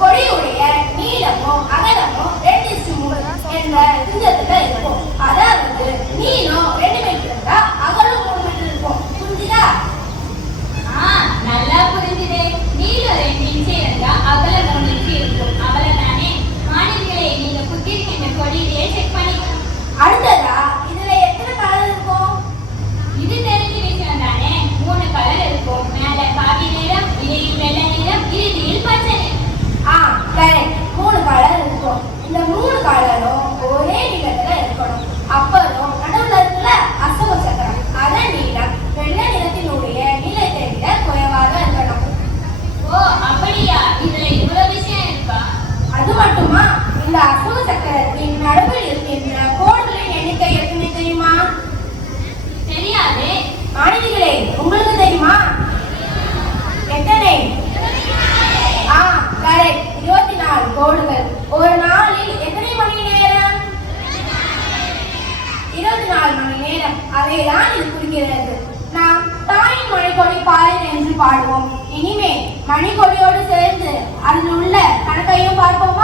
கொடியுடைய நீளமும் அகலமும் 2:3 என்ற விகிதத்துல இருக்கும். அதாவது நீளம் 2 மீட்டர் இருந்தா அகலம் 3 மீட்டர் இருக்கும். புரிஞ்சுதா? நல்லா புரிஞ்சுதே. நீளம் 2 இன்ச்சு இருந்தா அகலம் 3 இன்ச்சு இருக்கும். அவ்வளவுதானே? மாணவிகளை நீங்க புத்திருக்கின்ற கொடியிலேயே செக் பண்ணிக்கணும். அடுத்ததா இதுல எத்தனை கலர் இருக்கும்? இது தெரிஞ்ச விஷயம் தானே. 3 கலர் இருக்கும். மேல காவி நிறம், இடையில் வெள்ளை நிறம், இறுதியில் பச்சை நிறம். கரெக்ட். 3 கலர் இருக்கும். இந்த 3 கலரும் ஒரே நிறத்துல இருக்கணும். அப்புறம் நடுவுல இருக்குல்ல அசோக சக்கரம், அதன் நீளம் வெள்ளை நிறத்தினுடைய நீளத்தை விட குறைவாக இருக்கணும். ஓ அப்படியா? இதுல இவ்வளவு விஷயம் இருக்கா? அது மட்டுமா, இந்த அசோக சக்கரத்தின் நடுவில் இருக்கின்ற கோடுகளின் எண்ணிக்கை எத்தனை தெரியுமா? தெரியாதே. மாணவிகளே, உங்களுக்கு தெரியுமா? எத்தனை? கரெக்ட். 24 கோடுகள். ஒரு நாளில் எத்தனை மணி நேரம்? 24 மணி நேரம். அதைதான் இது குறிக்கிறது. நாம் தாயின் மணிக்கொடி பாரு என்று பாடுவோம். இனிமே மணிக்கொடியோடு சேர்ந்து அதில் உள்ள கணக்கையும் பார்ப்போம்.